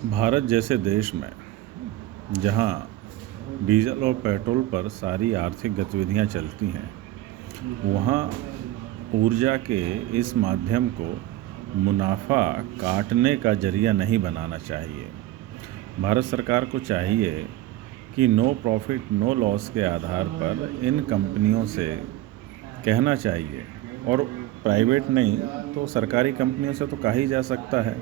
भारत जैसे देश में जहाँ डीजल और पेट्रोल पर सारी आर्थिक गतिविधियाँ चलती हैं, वहाँ ऊर्जा के इस माध्यम को मुनाफा काटने का जरिया नहीं बनाना चाहिए। भारत सरकार को चाहिए कि नो प्रॉफिट नो लॉस के आधार पर इन कंपनियों से कहना चाहिए, और प्राइवेट नहीं तो सरकारी कंपनियों से तो कहा ही जा सकता है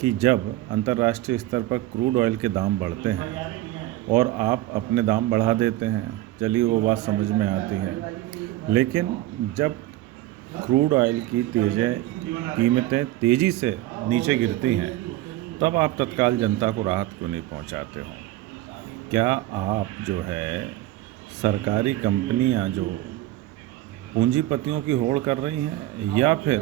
कि जब अंतर्राष्ट्रीय स्तर पर क्रूड ऑयल के दाम बढ़ते हैं और आप अपने दाम बढ़ा देते हैं, चलिए वो बात समझ में आती है। लेकिन जब क्रूड ऑयल की कीमतें तेज़ी से नीचे गिरती हैं, तब आप तत्काल जनता को राहत क्यों नहीं पहुंचाते हो? क्या आप जो है सरकारी कंपनियां जो पूंजीपतियों की होड़ कर रही हैं, या फिर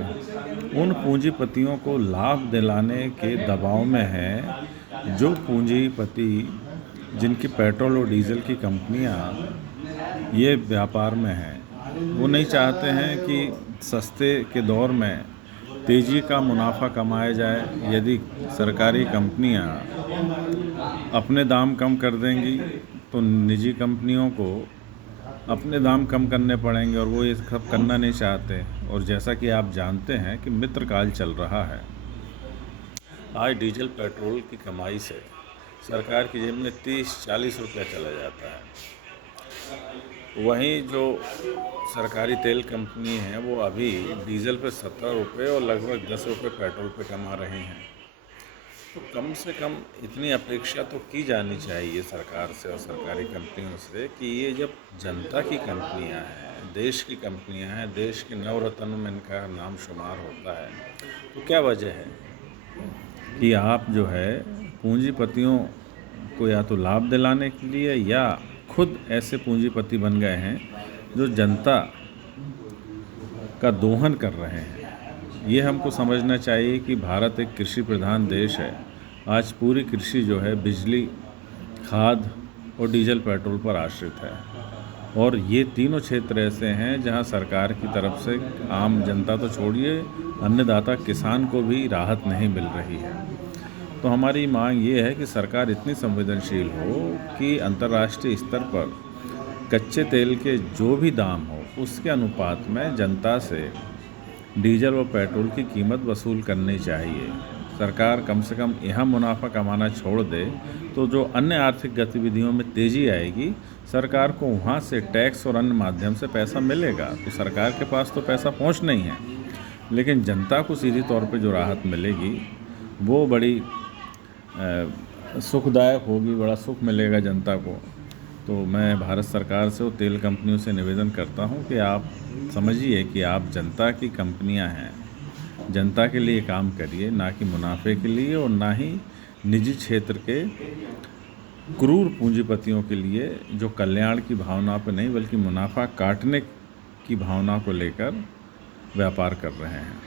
उन पूंजीपतियों को लाभ दिलाने के दबाव में हैं जो पूंजीपति जिनकी पेट्रोल और डीजल की कंपनियां ये व्यापार में हैं, वो नहीं चाहते हैं कि सस्ते के दौर में तेज़ी का मुनाफा कमाया जाए। यदि सरकारी कंपनियां अपने दाम कम कर देंगी तो निजी कंपनियों को अपने दाम कम करने पड़ेंगे, और वो ये सब करना नहीं चाहते। और जैसा कि आप जानते हैं कि मित्रकाल चल रहा है, आज डीजल पेट्रोल की कमाई से सरकार की जेब में 30-40 रुपया चला जाता है। वहीं जो सरकारी तेल कंपनी हैं वो अभी डीजल पे 17 रुपये और लगभग 10 रुपये पेट्रोल पे कमा रहे हैं। तो कम से कम इतनी अपेक्षा तो की जानी चाहिए सरकार से और सरकारी कंपनियों से कि ये जब जनता की कंपनियां हैं, देश की कंपनियां हैं, देश के नवरत्नों में इनका नाम शुमार होता है, तो क्या वजह है कि आप जो है पूंजीपतियों को या तो लाभ दिलाने के लिए या खुद ऐसे पूंजीपति बन गए हैं जो जनता का दोहन कर रहे हैं। ये हमको समझना चाहिए कि भारत एक कृषि प्रधान देश है। आज पूरी कृषि जो है बिजली, खाद और डीजल पेट्रोल पर आश्रित है, और ये तीनों क्षेत्र ऐसे हैं जहां सरकार की तरफ से आम जनता तो छोड़िए, अन्नदाता किसान को भी राहत नहीं मिल रही है। तो हमारी मांग ये है कि सरकार इतनी संवेदनशील हो कि अंतर्राष्ट्रीय स्तर पर कच्चे तेल के जो भी दाम हो उसके अनुपात में जनता से डीजल और पेट्रोल की कीमत वसूल करनी चाहिए। सरकार कम से कम यहाँ मुनाफा कमाना छोड़ दे तो जो अन्य आर्थिक गतिविधियों में तेज़ी आएगी, सरकार को वहाँ से टैक्स और अन्य माध्यम से पैसा मिलेगा। तो सरकार के पास तो पैसा पहुँच नहीं है, लेकिन जनता को सीधी तौर पे जो राहत मिलेगी वो बड़ी सुखदायक होगी, बड़ा सुख मिलेगा जनता को। तो मैं भारत सरकार से और तेल कंपनियों से निवेदन करता हूं कि आप समझिए कि आप जनता की कंपनियां हैं, जनता के लिए काम करिए, ना कि मुनाफे के लिए, और ना ही निजी क्षेत्र के क्रूर पूंजीपतियों के लिए जो कल्याण की भावना पर नहीं बल्कि मुनाफा काटने की भावना को लेकर व्यापार कर रहे हैं।